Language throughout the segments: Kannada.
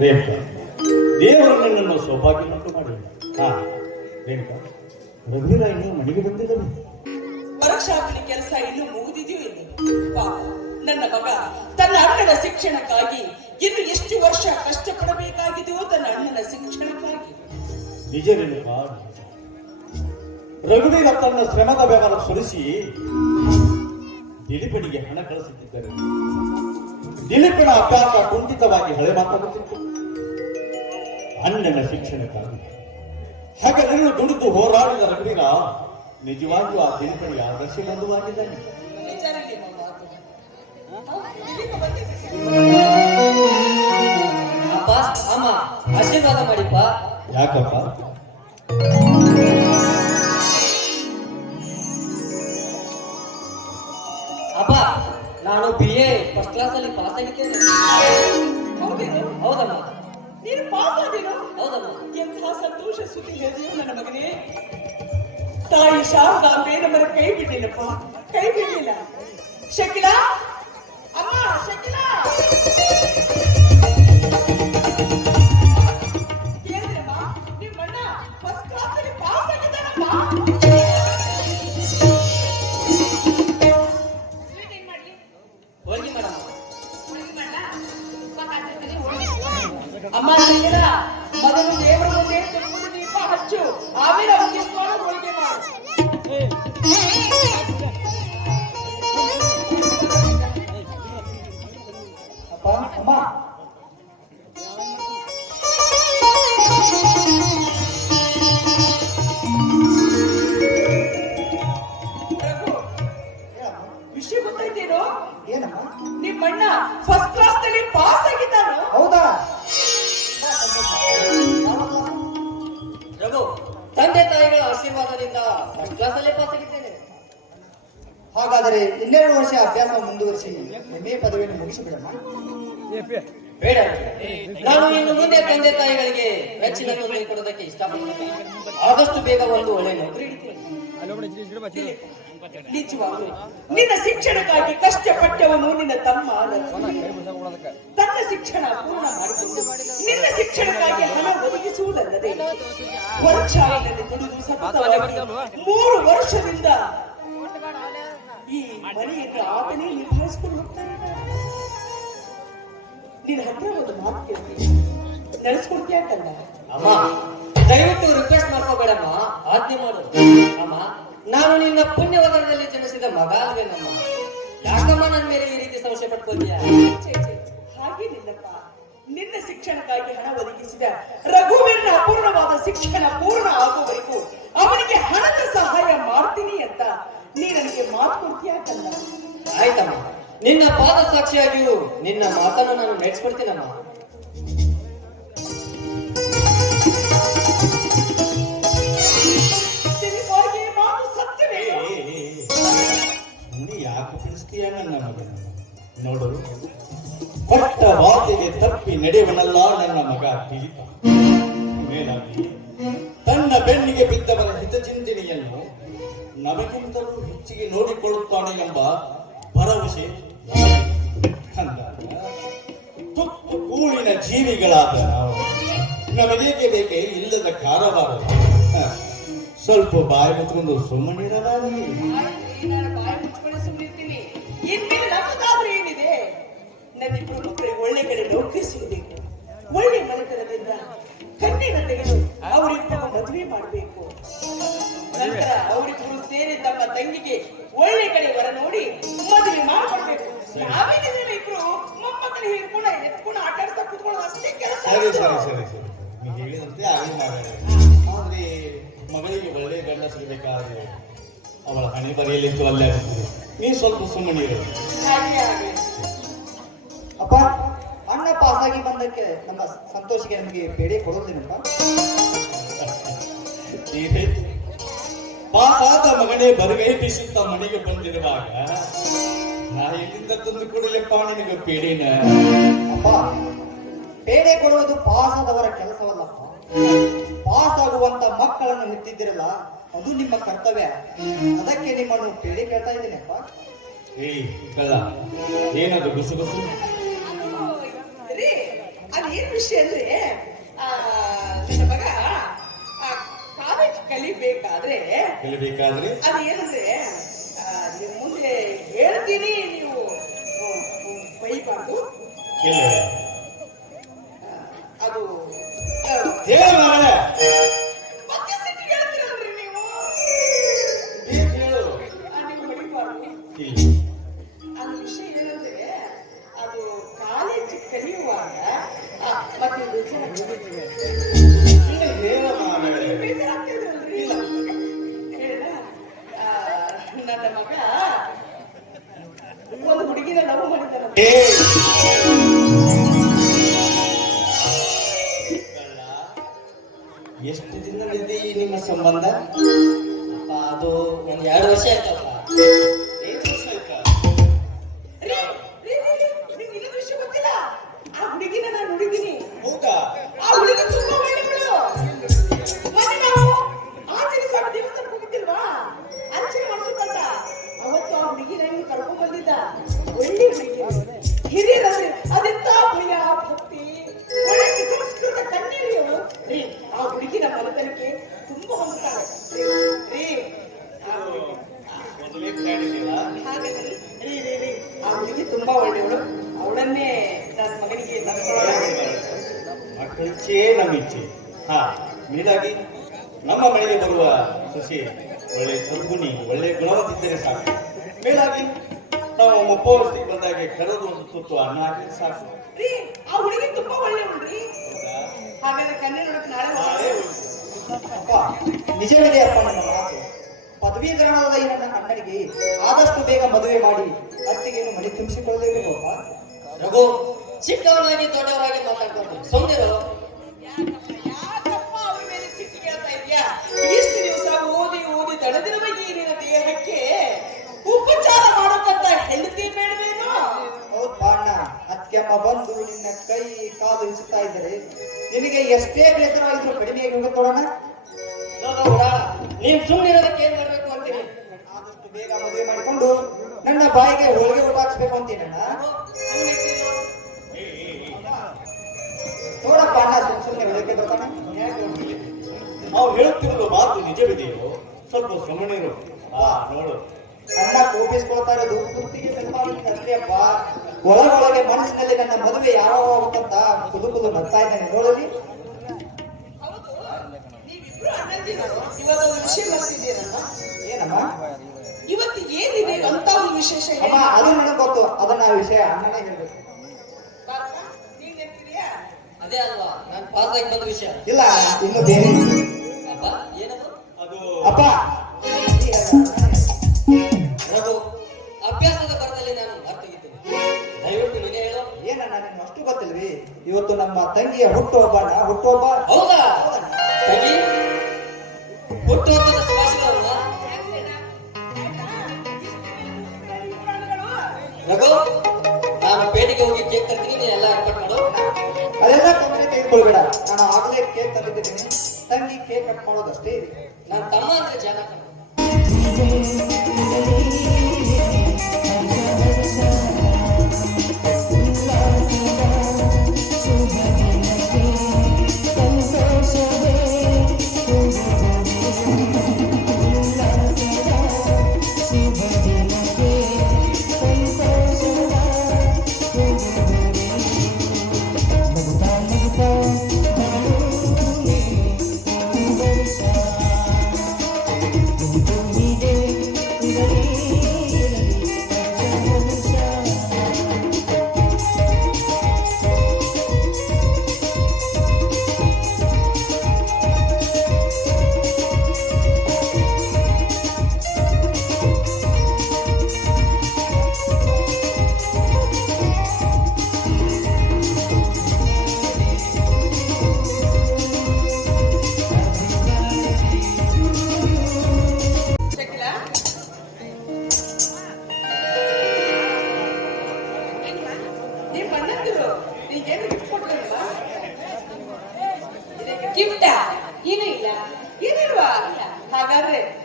ರೇಣುಕ ದೇವರು ನಿನ್ನನ್ನು ಸೌಭಾಗ್ಯವಂತ ಮಾಡಿಲ್ಲ ಹಾ ರೇಣುಕ ರಘುವೀರ ಇನ್ನೂ ಮನೆಗೆ ಬಂದಿಲ್ಲವೇ ಪರಶಾಪನಿ ಕೆಲಸ ಇನ್ನು ಮುಗಿದಿದೆಯೋ ಎಂದು ಪಾಪ ನನ್ನ ಮಗ ತನ್ನ ಅಣ್ಣನ ಶಿಕ್ಷಣಕ್ಕಾಗಿ ಇನ್ನು ಎಷ್ಟು ವರ್ಷ ಕಷ್ಟಪಡಬೇಕಾಗಿದೆಯೋ ತನ್ನ ಅಣ್ಣನ ಶಿಕ್ಷಣಕ್ಕಾಗಿ. ನಿಜ ರೇಣುಕ. ರಘುವೀರ ತನ್ನ ಶ್ರಮದ ವ್ಯವಹಾರ ಸುರಿಸಿ ದಿಲೀಪನಿಗೆ ಹಣ ಕಳಿಸುತ್ತಿದ್ದರು. ದಿಲೀಪನ ಅಭ್ಯಾಸ ಕುಂಠಿತವಾಗಿ ಹಳೆ ಮಾತಾಡುತ್ತಿತ್ತು. ಅಣ್ಣನ ಶಿಕ್ಷಣಕ್ಕಾಗಿ. ಹಗಲಿರುಳು ದುಡಿದು ಹೋರಾಡಿದ ರಘುವೀರ ನಿಜವಾಗಿಯೂ ಆ ದಿಲೀಪನಿಗೆ ಆದರ್ಶ ಬಂಧುವಾಗಿದ್ದಾನೆ. ಅಪ್ಪ ಅಮ್ಮ ಆಶೀರ್ವಾದ ಮಾಡಿಪ್ಪ. ಯಾಕಪ್ಪ? ಅಪ್ಪ ನಾನು ಬಿ ಎ ಫಸ್ಟ್ ಕ್ಲಾಸ್ ಅಲ್ಲಿ ಪಾಸ್ ಆಗಿದ್ದೇನೆ. ಹೌದಮ್ಮ. ನೀನು ಪಾಸ್ ಹೌದಮ್ಮ ಎಂಥ ಸಂತೋಷ ಸುದ್ದಿ ಹೇಳಿದೆಯೋ ನನ್ನ ಮಗನೇ. ತಾಯಿ ಶಾರದಾಂಬೆ ನಮ್ಮನ್ನ ಕೈ ಬಿಡ್ಲಿಲ್ಲಪ್ಪ. ಕೈ ಬಿಡ್ಲಿಲ್ಲ. ಶಕಿಲ? ಇನ್ನೆರಡು ವರ್ಷ ಅಭ್ಯಾಸ ಮುಂದುವರಿಸಿ ಎಂಎ ಪದವಿಯನ್ನು ಮುಗಿಸಿಬಿಡಮ್ಮ. ಬೇಡ. ನಾನು ಮುಂದೆ ತಂದೆ ತಾಯಿಗಳಿಗೆ ಹೆಚ್ಚಿನ ತೊಂದರೆ ಕೊಡೋದಕ್ಕೆ ಇಷ್ಟಪಡ್ತೇನೆ ಆದಷ್ಟು ಬೇಗ ಒಂದು ಒಳ್ಳೆ ನೌಕರಿ ನಿನ್ನ ಶಿಕ್ಷಣಕ್ಕಾಗಿ ಕಷ್ಟಪಟ್ಟವನು ನಿನ್ನ ತಮ್ಮ ತನ್ನ ಶಿಕ್ಷಣ ಪೂರ್ಣ ಮಾಡಿಕೊಂಡು ನಿನ್ನ ಶಿಕ್ಷಣಕ್ಕಾಗಿ ಹಣ ಒದಗಿಸುವುದಲ್ಲದೆ ಸತತವಾಗಿ ಮೂರು ವರ್ಷದಿಂದ ಈ ಮನೆಯನ್ನು ಆತನೇ ನಿಭಾಯಿಸಿಕೊಂಡು ಹೋಗ್ತಾನೆ. ನಿನ್ನ ಹತ್ರ ಒಂದು ಮಾತು ಕೇಳ್ತೀನಿ. ನಡೆಸ್ಕೊಡ್ತೀಯ ಕಂದ ಅಮ್ಮ ದಯವಿಟ್ಟು ರಿಕ್ವೆಸ್ಟ್ ಮಾಡ್ಕೋಬೇಡಮ್ಮ. ಆಜ್ಞೆ ಮಾಡು. ಅಮ್ಮ ನಾನು ನಿನ್ನ ಪುಣ್ಯವದನದಲ್ಲಿ ಜನಿಸಿದ ಮಗ ಅಲ್ವೇನಮ್ಮ ಯಾಕಮ್ಮ ನನ್ನ ಮೇಲೆ ಈ ರೀತಿ ಸಂಶಯ ಪಟ್ಕೊತೀಯ ಹಾಗೇನಿಲ್ಲಪ್ಪ ನಿನ್ನ ಶಿಕ್ಷಣಕ್ಕಾಗಿ ಹಣ ಒದಗಿಸಿದ ರಘುವೀರನ ಅಪೂರ್ಣವಾದ ಶಿಕ್ಷಣ ಪೂರ್ಣ ಆಗುವವರೆಗೂ ಅವನಿಗೆ ಹಣದ ಸಹಾಯ ಮಾಡ್ತೀನಿ ಅಂತ ನೀ ನನಗೆ ಮಾತು ಕೊಡ್ತೀಯ ಕಂದ ಆಯ್ತಮ್ಮ. ನಿನ್ನ ಪಾದ ಸಾಕ್ಷಿಯಾಗಿಯೂ ನಿನ್ನ ಮಾತನ್ನು ನಾನು ನಡೆಸ್ಕೊಡ್ತೀನಮ್ಮ. ಯಾಕೆ ತಿಳಿಸ್ತೀಯ ನನ್ನ ಮಗನ? ನೋಡು. ಕೊಟ್ಟ ವಾತಿಗೆ ತಪ್ಪಿ ನಡೆಯುವನಲ್ಲ ನನ್ನ ಮಗ ದಿಲೀಪ ಮೇಲಾಗಿ. ತನ್ನ ಬೆನ್ನಿಗೆ ಬಿದ್ದವನ ಹಿತಚಿಂತನೆಯನ್ನು ನಮಗಿಂತಲೂ ಹೆಚ್ಚಿಗೆ ನೋಡಿಕೊಳ್ಳುತ್ತಾನೆ ಎಂಬ ಭರವಸೆ ತುಕ್ಕು ಕೂಳಿನ ಜೀವಿಗಳಾದ ನಾವು ನಮಗೇಕೆ ಬೇಕೆ ಇಲ್ಲದ ಕಾರವಾರ? ಸ್ವಲ್ಪ ಬಾಯಿ ಮುತ್ಕೊಂಡು ಸುಮ್ಮನಿರಬಾರದು. ತಂಗಿಗೆ ಒಳ್ಳೆ ಕಡೆ ವರ ನೋಡಿ ಮದುವೆ ಮಾಡ್ಕೊಡ್ಬೇಕು. ನಾವೇನಿದ್ರೆ ಇಬ್ರು. ಮೊಮ್ಮಕ್ಕಳು ಹಿಡ್ಕೊಂಡು ಎತ್ಕೊಂಡು ಆಟ ಆಡ್ತಾ ಕೂತ್ಕೊಳ್ಳೋದು ಅಷ್ಟೇ ಕೆಲಸ ಸರಿ ಸರಿ ಸರಿ ಸರಿ. ನೀವು ಹೇಳಿದಂತೆ ಹಾಗೆ ಮಾಡೋಣ ಆದ್ರೆ ಮಗಳಿಗೆ ಒಳ್ಳೆ ಗಂಡ ಸಿಗಬೇಕಾದ್ರೆ ಅವಳ ಹಣೆ ಬರೆಯಲಿತ್ತು ಅಲ್ಲೇ ನೀನ್ ಸ್ವಲ್ಪ ಸುಮ್ಮನೆ ಇರು. ಅಪ್ಪ ಅಣ್ಣ ಪಾಸಾಗಿ ಬಂದಕ್ಕೆ ನಮ್ಮ ಸಂತೋಷಕ್ಕೆ ನಮಗೆ ಬೇಡ ಕೊಡೋದೇನಪ್ಪ ಇದೆ. ಪಾಸಾದ ಮಗನೇ ಬರಗೈ ಬೀಸುತ್ತ ಮನೆಗೆ ಬಂದಿರುವಾಗ ನಾ ಎಲ್ಲಿಂದ ತಂದು ಕೊಡಲಪ್ಪ ನಿನಗೆ ಪೇಡೆನ? ಅಪ್ಪ ಪೇಡೆ ಕೊಡುವುದು ಪಾಸಾದವರ ಕೆಲಸವಲ್ಲಪ್ಪ ಪಾಸ್ ಆಗುವಂತ ಮಕ್ಕಳನ್ನು ಹೆತ್ತಿದ್ದಿರಲ್ಲ ಅದು ನಿಮ್ಮ ಕರ್ತವ್ಯ. ಅದಕ್ಕೆ ನಿಮ್ಮನ್ನು ಪೇಡೆ ಕೇಳ್ತಾ ಇದ್ದೀನಪ್ಪ ಏಯ್ ಕಳ್ಳ ಏನದು ಗುಸು ಗುಸು? ರೀ ಅದೇನ್ ವಿಷಯ ಅಂದ್ರೆ ಕಲಿಬೇಕಾದ್ರೆ ಕಲಿಬೇಕಾದ್ರೆ? ಅದೇನಂದ್ರೆ ಮುಂದೆ ಹೇಳ್ತೀನಿ ನೀವು. ಬೈಬಾರ್ದು. ಆ, ಅದು ಕಾಲೇಜ್ ಕಲಿಯುವಾಗ. ಮತ್ತೆ ¿Qué? ಇಚ್ಛೆ ಹಾ ಮೇಲಾಗಿ ನಮ್ಮ ಮನೆಗೆ ಬರುವ ಸಸಿ ಒಳ್ಳೆ ಸದ್ಗುಣಿ ಒಳ್ಳೆ ಗುಣವಂತಿದ್ದರೆ ಸಾಕು. ಮೇಲಾಗಿ ನಾವು ಮುಪ್ಪವರ್ತಿಗೆ ಬಂದಾಗ ಕರೆದು ಒಂದು ತುತ್ತು ಅನ್ನ ಹಾಕಿದ್ರೆ ಸಾಕು. ಆ ಹುಡುಗಿ ತುಂಬಾ ಒಳ್ಳೆ ಹೌದಾ? ಹಾಗಾದ್ರೆ ಕನ್ನೆ ನೋಡಕ್ ನಾಳೆ. ಅಪ್ಪ ನಿಜವಿದೆ ಅಪ್ಪ ನನ್ನ ಮಾತು ಪದವೀಧರನಾದ ಈ ನನ್ನ ಅಣ್ಣನಿಗೆ ಆದಷ್ಟು ಬೇಗ ಮದುವೆ ಮಾಡಿ ಅತ್ತಿಗೆಯನ್ನು ಮನೆ ತುಂಬಿಸಿಕೊಳ್ಳಲೇಬೇಕು ಅಪ್ಪ ರಘು ಚಿಕ್ಕವರಾಗಿ ದೊಡ್ಡವರಾಗಿ ಮಾತಾಡ್ಕೊಂಡು ಸುಮ್ಮನಿರು ಓದಿ ನೀರಿನ ದೇಹಕ್ಕೆ ಉಪಚಾರ ಮಾಡಕ್ಕಂತ ಹೆಂಡತಿ ಬೇಡವೇನು? ಹೌದ್ ಬಾಣ ಅತ್ಯಮ್ಮ ಬಂದು ನಿನ್ನ ಕೈ ಕಾಲು ಇಸುತ್ತಾ ಇದ್ದರೆ. ನಿನಗೆ ಎಷ್ಟೇ ಬೇಸರವಾಗಿದ್ರು ಕಡಿಮೆ ಹುಡುಗ, ನೀನ್ ಸುಮ್ಮನಿರೋದಕ್ಕೆ ಏನ್ ಮಾಡ್ಬೇಕು ಅಂತೀನಿ. ಆದಷ್ಟು ಬೇಗ ಮದುವೆ ಮಾಡಿಕೊಂಡು ನನ್ನ ಬಾಯಿಗೆ ಹೋಳಿಗೆ ಊಟ ಹಾಕ್ಸ್ಬೇಕು ಅಂತೀನಣ್ಣ. ನೋಡಪ್ಪ ಅಣ್ಣ ಸುಮ್ ಸುಮ್ಮನೆ ಬೆಳಗ್ಗೆ ಬರ್ತಾನೆ ನಾವು ಹೇಳುತ್ತಿರುವ ಮಾತು ನಿಜವಿದೆಯೋ ಸ್ವಲ್ಪ ಗಮನ ಇರು. ನೋಡು. ಅಣ್ಣ ಕೋಪಿಸ್ಕೊಳ್ತಾ ಇರೋದು ಕುತ್ತಿಗೆ ಸನ್ಮಾನಿಸಿದ ಅಷ್ಟೇ ಅಪ್ಪ. ಒಳಗೊಳಗೆ ಮನಸ್ಸಿನಲ್ಲಿ ನನ್ನ ಮದುವೆ ಯಾವಾಗ ಆಗುತ್ತಂತ ಕುದು ಕುದು ಬರ್ತಾ ಇದ್ದೇನೆ ನೋಡಲಿ. ಹೌದು. ನೀವಿಬ್ರು ಅಣ್ಣಂದಿರು ಇವತ್ತು ಒಂದು ವಿಷಯ ಬರ್ತಿದ್ದೀರಲ್ಲ ಏನಮ್ಮ? ಇವತ್ತು ಏನಿದೆ ಅಂತ ಒಂದು ವಿಶೇಷ ಅದು ನನಗೆ ಗೊತ್ತು. ಅದನ್ನ ಆ ವಿಷಯ ಅಣ್ಣನೇ ಹೇಳ್ಬೇಕು. ಬಾರಪ್ಪ, ನೀನ್ ನೆನ್ಪಿದ್ಯಾ? ಅದೇ ಅಲ್ವಾ ನಾನ್ ಪಾಸ್ ಆಗಿ ಬಂದ ವಿಷಯ. ಇಲ್ಲ ಇನ್ನು ಬೇರೆ. ಅಪ್ಪ! ರಘು ಅಭ್ಯಾಸದ ಬರದಲ್ಲಿ ನಾನು ಮರ್ತೋಗಿದ್ದೀನಿ. ದಯವಿಟ್ಟು ನೀನೇ ಹೇಳು. ಏನಣ್ಣ ನಾನು ಅಷ್ಟು ಗೊತ್ತಿಲ್ವಿ ಇವತ್ತು ನಮ್ಮ ತಂಗಿಯ ಹುಟ್ಟುಹಬ್ಬನ ಹುಟ್ಟುಹಬ್ಬ? ಹೌದಾ? ತಂಗಿ? ಹುಟ್ಟುಹಬ್ಬದ ಶುಭಾಶಯಗಳನ್ನ? ರಘು ನಾನು ಪೇಟೆಗೆ ಹೋಗಿ ಕೇಕ್ ತರ್ತೀನಿ ನೀನ್ ಎಲ್ಲ ಏರ್ಪಾಟ್ ಮಾಡು. ಅದೆಲ್ಲ ತೊಂದರೆ ತೆಗೆದುಕೊಳ್ಬೇಡ. ನಾನು ಆಗಲೇ ಕೇಕ್ ತಂದಿದ್ದೀನಿ ತಂಗಿ ಕೇಕ್ ಕಟ್ ಮಾಡೋದಷ್ಟೇ ಇದೆ. ನನ್ನ ತಮ್ಮ ಅಂದ್ರೆ ಜನ ಕಣೋ. ಶಕಿಲ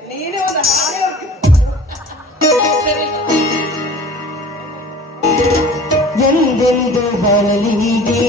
ನೀನೇ ಒಂದು ಸರಿ ಎಂದೆಂದು ಬರಲಿಗೆ